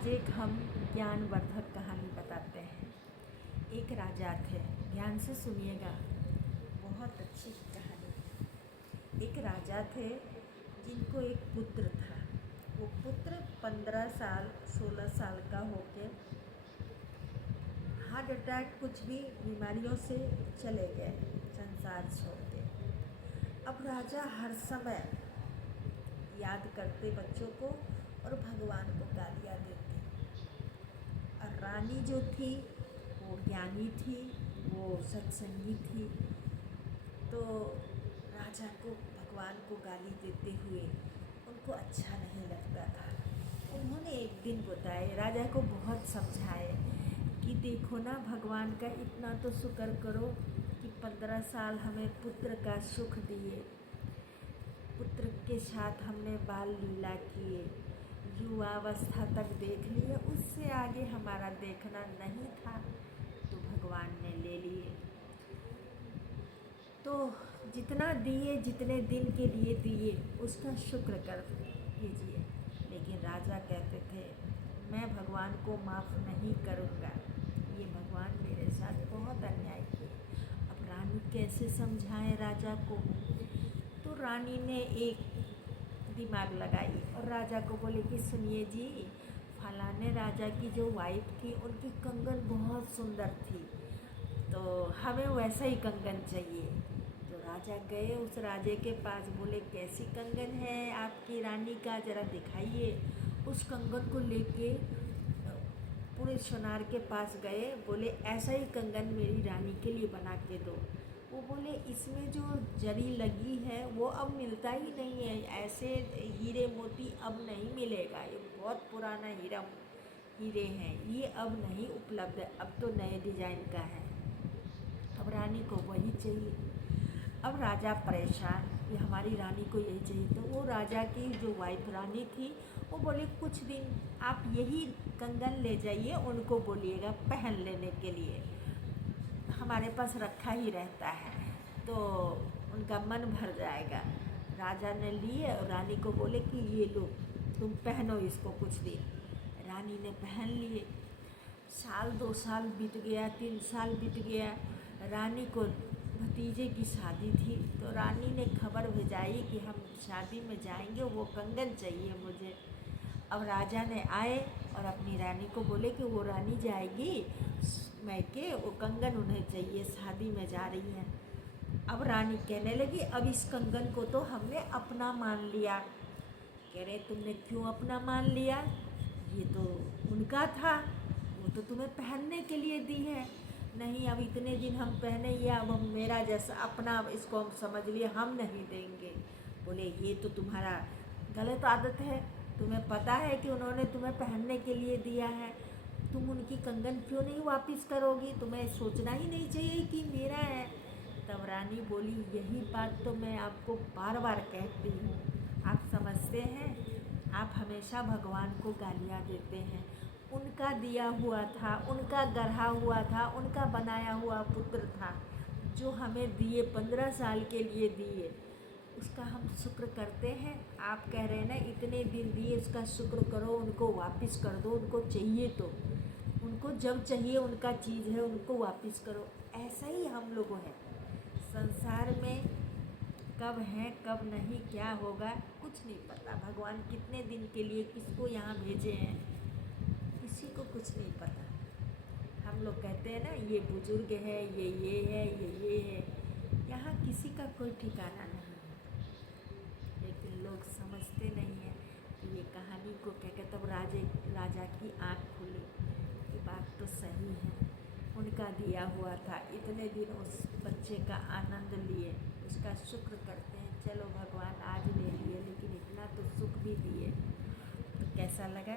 आज एक हम ज्ञानवर्धक कहानी बताते हैं। एक राजा थे, ध्यान से सुनिएगा, बहुत अच्छी कहानी। एक राजा थे जिनको एक पुत्र था। वो पुत्र 15 साल 16 साल का होके हार्ट अटैक कुछ भी बीमारियों से चले गए, संसार छोड़ के। अब राजा हर समय याद करते बच्चों को और भगवान को गालियाँ देते। और रानी जो थी वो ज्ञानी थी, वो सत्संगी थी। तो राजा को भगवान को गाली देते हुए उनको अच्छा नहीं लगता था। उन्होंने एक दिन बताए, राजा को बहुत समझाए कि देखो ना, भगवान का इतना तो शुक्र करो कि 15 साल हमें पुत्र का सुख दिए, पुत्र के साथ हमने बाल लीला किए, युवावस्था तक देख लिए, उससे आगे हमारा देखना नहीं था तो भगवान ने ले लिए। तो जितना दिए, जितने दिन के लिए दिए, उसका शुक्र कर कीजिए। लेकिन राजा कहते थे, मैं भगवान को माफ़ नहीं करूँगा, ये भगवान मेरे साथ बहुत अन्याय किए। अब रानी कैसे समझाए राजा को? तो रानी ने एक दिमाग लगाई और राजा को बोले कि सुनिए जी, फलाने राजा की जो वाइफ थी उनकी कंगन बहुत सुंदर थी, तो हमें वैसा ही कंगन चाहिए। तो राजा गए उस राजे के पास, बोले कैसी कंगन है आपकी रानी का, ज़रा दिखाइए। उस कंगन को लेके पूरे सोनार के पास गए, बोले ऐसा ही कंगन मेरी रानी के लिए बना के दो। वो बोले इसमें जो जरी लगी है वो अब मिलता ही नहीं है, ऐसे हीरे मोती अब नहीं मिलेगा, ये बहुत पुराना हीरे हैं, ये अब नहीं उपलब्ध है, अब तो नए डिजाइन का है। अब रानी को वही चाहिए। अब राजा परेशान कि हमारी रानी को यही चाहिए। तो वो राजा की जो वाइफ रानी थी वो बोले कुछ दिन आप यही कंगन ले जाइए, उनको बोलिएगा पहन लेने के लिए, हमारे पास रखा ही रहता है, तो उनका मन भर जाएगा। राजा ने लिए और रानी को बोले कि ये लो, तुम पहनो इसको कुछ दिन। रानी ने पहन लिए। साल 2 साल बीत गया, 3 साल बीत गया। रानी को भतीजे की शादी थी, तो रानी ने खबर भेजाई कि हम शादी में जाएंगे, वो कंगन चाहिए मुझे। अब राजा ने आए और अपनी रानी को बोले कि वो रानी जाएगी मैके, वो कंगन उन्हें चाहिए, शादी में जा रही है। अब रानी कहने लगी, अब इस कंगन को तो हमने अपना मान लिया। कह रहे तुमने क्यों अपना मान लिया, ये तो उनका था, वो तो तुम्हें पहनने के लिए दी है। नहीं, अब इतने दिन हम पहने, या अब हम मेरा जैसा अपना, इसको हम समझ लिए, हम नहीं देंगे। बोले ये तो तुम्हारा गलत आदत है, तुम्हें पता है कि उन्होंने तुम्हें पहनने के लिए दिया है, तुम उनकी कंगन क्यों नहीं वापस करोगी, तुम्हें सोचना ही नहीं चाहिए कि मेरा है। तब रानी बोली, यही बात तो मैं आपको बार बार कहती हूँ, आप समझते हैं, आप हमेशा भगवान को गालियाँ देते हैं। उनका दिया हुआ था, उनका गढ़ा हुआ था, उनका बनाया हुआ पुत्र था जो हमें दिए, 15 साल के लिए दिए, उसका हम शुक्र करते हैं। आप कह रहे हैं ना इतने दिन दिए, उसका शुक्र करो, उनको वापस कर दो, उनको चाहिए तो उनको जब चाहिए, उनका चीज़ है, उनको वापस करो। ऐसा ही हम लोगों हैं संसार में, कब है कब नहीं, क्या होगा कुछ नहीं पता। भगवान कितने दिन के लिए किसको यहाँ भेजे हैं, किसी को कुछ नहीं पता। हम लोग कहते हैं ना ये बुजुर्ग है, ये है, ये है, यहाँ किसी का कोई ठिकाना नहीं है, लेकिन लोग समझते नहीं हैं। तो ये कहानी को कह के तब राजा की आँख खुली, ये बात तो सही है, उनका दिया हुआ था, इतने दिन उस बच्चे का आनंद लिए, उसका शुक्र करते हैं। चलो भगवान आज ले लिए, लेकिन इतना तो सुख भी दिए। तो कैसा लगा?